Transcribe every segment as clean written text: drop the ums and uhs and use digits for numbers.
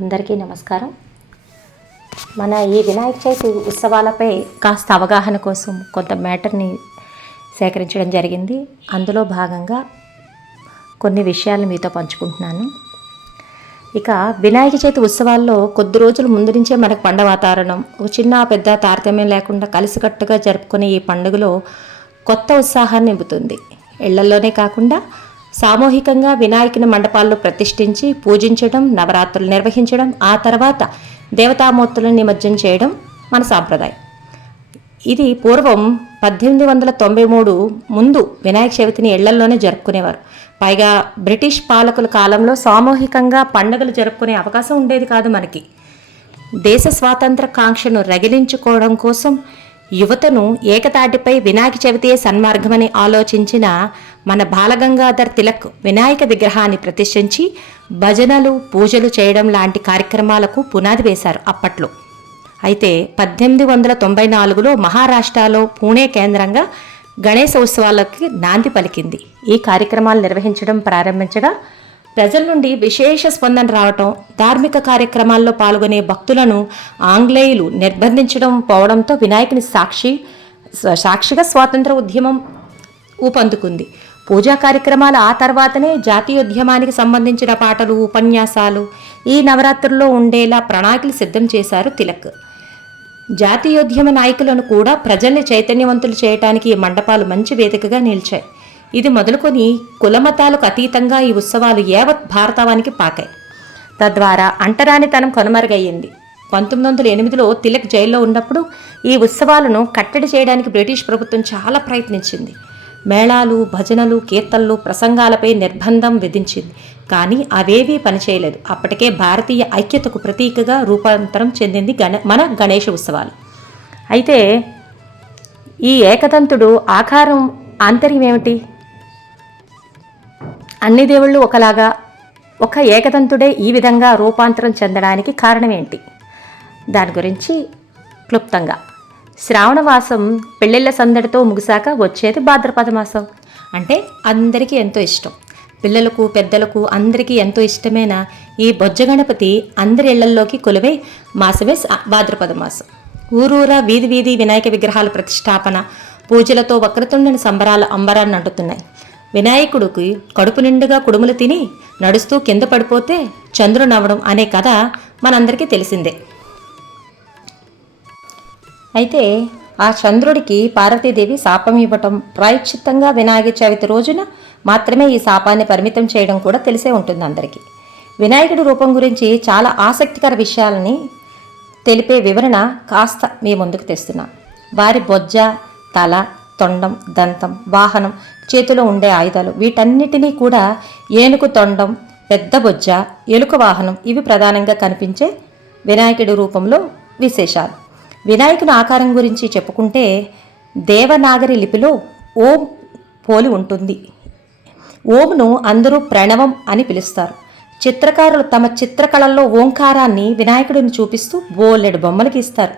అందరికీ నమస్కారం. మన ఈ వినాయక చవితి ఉత్సవాలపై కాస్త అవగాహన కోసం కొంత మ్యాటర్ని సేకరించడం జరిగింది. అందులో భాగంగా కొన్ని విషయాలు మీతో పంచుకుంటున్నాను. ఇక వినాయక చవితి ఉత్సవాల్లో కొద్ది రోజుల ముందు నుంచే మనకు పండుగ వాతావరణం, చిన్న పెద్ద తారతమ్యం లేకుండా కలిసికట్టుగా జరుపుకునే ఈ పండుగలో కొత్త ఉత్సాహాన్ని నింపుతుంది. ఇళ్లలోనే కాకుండా సామూహికంగా వినాయకుని మండపాల్లో ప్రతిష్ఠించి పూజించడం, నవరాత్రులు నిర్వహించడం, ఆ తర్వాత దేవతామూర్తులను నిమజ్జనం చేయడం మన సాంప్రదాయం. ఇది పూర్వం 1893 ముందు వినాయక చవితిని ఇళ్లల్లోనే జరుపుకునేవారు. పైగా బ్రిటిష్ పాలకుల కాలంలో సామూహికంగా పండుగలు జరుపుకునే అవకాశం ఉండేది కాదు మనకి. దేశ స్వాతంత్ర కాంక్షను రగిలించుకోవడం కోసం యువతను ఏకతాటిపై వినాయక చవితియే సన్మార్గమని ఆలోచించిన మన బాలగంగాధర్ తిలక్ వినాయక విగ్రహాన్ని ప్రతిష్ఠించి భజనలు, పూజలు చేయడం లాంటి కార్యక్రమాలకు పునాది వేశారు అప్పట్లో. అయితే 1894లో మహారాష్ట్రలో పూణే కేంద్రంగా గణేశ ఉత్సవాలకి నాంది పలికింది. ఈ కార్యక్రమాలు నిర్వహించడం ప్రారంభించగా ప్రజల నుండి విశేష స్పందన రావటం, ధార్మిక కార్యక్రమాల్లో పాల్గొనే భక్తులను ఆంగ్లేయులు నిర్బంధించడం పోవడంతో వినాయకుని సాక్షిగా స్వాతంత్ర ఉద్యమం ఊపందుకుంది. పూజా కార్యక్రమాలు ఆ తర్వాతనే జాతీయోద్యమానికి సంబంధించిన పాటలు, ఉపన్యాసాలు ఈ నవరాత్రుల్లో ఉండేలా ప్రణాళికలు సిద్ధం చేశారు తిలక్. జాతీయోద్యమ నాయకులను కూడా ప్రజల్ని చైతన్యవంతులు చేయడానికి ఈ మండపాలు మంచి వేదికగా నిలిచాయి. ఇది మొదలుకొని కులమతాలకు అతీతంగా ఈ ఉత్సవాలు యావత్ భారతావానికి పాకాయి. తద్వారా అంటరానితనం కనుమరుగయ్యింది. 1908లో తిలక్ జైల్లో ఉన్నప్పుడు ఈ ఉత్సవాలను కట్టడి చేయడానికి బ్రిటిష్ ప్రభుత్వం చాలా ప్రయత్నించింది. మేళాలు, భజనలు, కీర్తనలు, ప్రసంగాలపై నిర్బంధం విధించింది. కానీ అవేవీ పనిచేయలేదు. అప్పటికే భారతీయ ఐక్యతకు ప్రతీకగా రూపాంతరం చెందింది మన గణేష ఉత్సవాలు. అయితే ఈ ఏకదంతుడు ఆకారం ఆంతర్యం ఏమిటి? అన్ని దేవుళ్ళు ఒకలాగా, ఒక ఏకదంతుడే ఈ విధంగా రూపాంతరం చెందడానికి కారణం ఏంటి? దాని గురించి క్లుప్తంగా. శ్రావణమాసం పెళ్ళిళ్ళ సందడితో ముగిశాక వచ్చేది భాద్రపద మాసం. అంటే అందరికీ ఎంతో ఇష్టం. పిల్లలకు, పెద్దలకు అందరికీ ఎంతో ఇష్టమైన ఈ బొజ్జ గణపతి అందరి ఇళ్లల్లోకి కొలువై మాసమే భాద్రపద మాసం. ఊరూరా వీధి వీధి వినాయక విగ్రహాల ప్రతిష్టాపన, పూజలతో వక్రతుండని సంబరాల అంబరాన్ని అంటుతున్నాయి. వినాయకుడికి కడుపు నిండుగా కుడుములు తిని నడుస్తూ కింద పడిపోతే చంద్రుడు నవ్వడం అనే కథ మనందరికీ తెలిసిందే. అయితే ఆ చంద్రుడికి పార్వతీదేవి శాపం ఇవ్వటం, ప్రాయశ్చిత్తంగా వినాయక చవితి రోజున మాత్రమే ఈ శాపాన్ని పరిమితం చేయడం కూడా తెలిసే ఉంటుంది అందరికీ. వినాయకుడి రూపం గురించి చాలా ఆసక్తికర విషయాలని తెలిపే వివరణ కాస్త మీ ముందుకు తెస్తున్నా. వారి బొజ్జ, తల, తొండం, దంతం, వాహనం, చేతిలో ఉండే ఆయుధాలు వీటన్నిటినీ కూడా ఏనుగు తొండం, పెద్ద బొజ్జ, ఎలుక వాహనం ఇవి ప్రధానంగా కనిపించే వినాయకుడి రూపంలో విశేషాలు. వినాయకుని ఆకారం గురించి చెప్పుకుంటే దేవనాగరి లిపిలో ఓం పోలి ఉంటుంది. ఓంను అందరూ ప్రణవం అని పిలుస్తారు. చిత్రకారులు తమ చిత్రకళల్లో ఓంకారాన్ని వినాయకుడిని చూపిస్తూ బోలెడు బొమ్మలు గీస్తారు.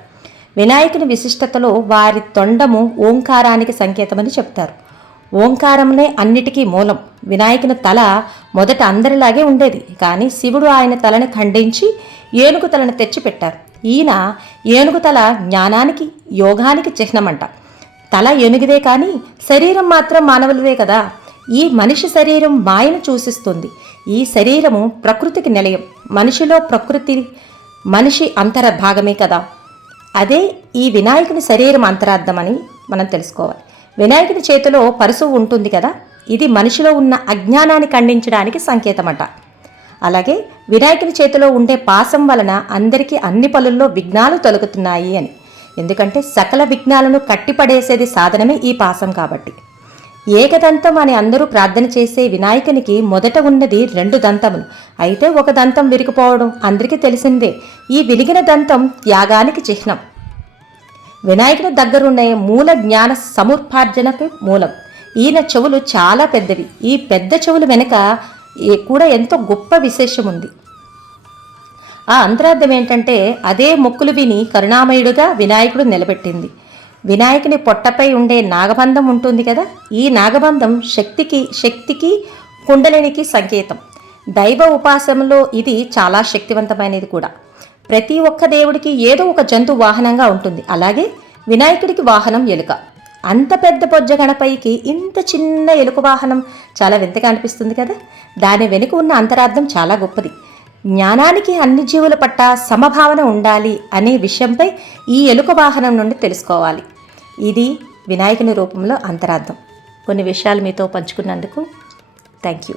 వినాయకుని విశిష్టతలో వారి తొండము ఓంకారానికి సంకేతమని చెప్తారు. ఓంకారమునే అన్నిటికీ మూలం. వినాయకుని తల మొదట అందరిలాగే ఉండేది. కానీ శివుడు ఆయన తలను ఖండించి ఏనుగు తలను తెచ్చిపెట్టారు. ఈయన ఏనుగు తల జ్ఞానానికి, యోగానికి చిహ్నమంట. తల ఏనుగుదే కానీ శరీరం మాత్రం మానవులదే కదా. ఈ మనిషి శరీరం మాయను సూచిస్తుంది. ఈ శరీరము ప్రకృతికి నిలయం. మనిషిలో ప్రకృతి మనిషి అంతర్భాగమే కదా. అదే ఈ వినాయకుని శరీరం అంతరార్థమని మనం తెలుసుకోవాలి. వినాయకుని చేతిలో పరశువు ఉంటుంది కదా, ఇది మనిషిలో ఉన్న అజ్ఞానాన్ని ఖండించడానికి సంకేతమట. అలాగే వినాయకుని చేతిలో ఉండే పాశం వలన అందరికీ అన్ని పనుల్లో విఘ్నాలు తొలగుతున్నాయి అని. ఎందుకంటే సకల విఘ్నాలను కట్టిపడేసేది సాధనమే ఈ పాశం కాబట్టి. ఏకదంతం అని అందరూ ప్రార్థన చేసే వినాయకునికి మొదట ఉన్నది 2 దంతములు. అయితే ఒక దంతం విరిగిపోవడం అందరికీ తెలిసిందే. ఈ విరిగిన దంతం త్యాగానికి చిహ్నం. వినాయకుని దగ్గరున్న మూల జ్ఞాన సముపార్జనకు మూలం. ఈయన చెవులు చాలా పెద్దవి. ఈ పెద్ద చెవుల వెనుక కూడా ఎంతో గొప్ప విశేషం ఉంది. ఆ అంతరార్థం ఏంటంటే అదే మొక్కులు విని కరుణామయుడుగా వినాయకుడు నిలబెట్టింది. వినాయకుని పొట్టపై ఉండే నాగబంధం ఉంటుంది కదా, ఈ నాగబంధం శక్తికి కుండలినికి సంకేతం. దైవ ఉపాసనలో ఇది చాలా శక్తివంతమైనది కూడా. ప్రతి ఒక్క దేవుడికి ఏదో ఒక జంతు వాహనంగా ఉంటుంది. అలాగే వినాయకుడికి వాహనం ఎలుక. అంత పెద్ద బొజ్జ గణపైకి ఇంత చిన్న ఎలుక వాహనం చాలా వింతగా అనిపిస్తుంది కదా. దాని వెనుక ఉన్న అంతరార్థం చాలా గొప్పది. జ్ఞానానికి అన్ని జీవుల పట్ల సమభావన ఉండాలి అనే విషయంపై ఈ ఎలుక వాహనం నుండి తెలుసుకోవాలి. ఇది వినాయకుని రూపంలో అంతరార్థం. కొన్ని విషయాలు మీతో పంచుకున్నందుకు థ్యాంక్ యూ.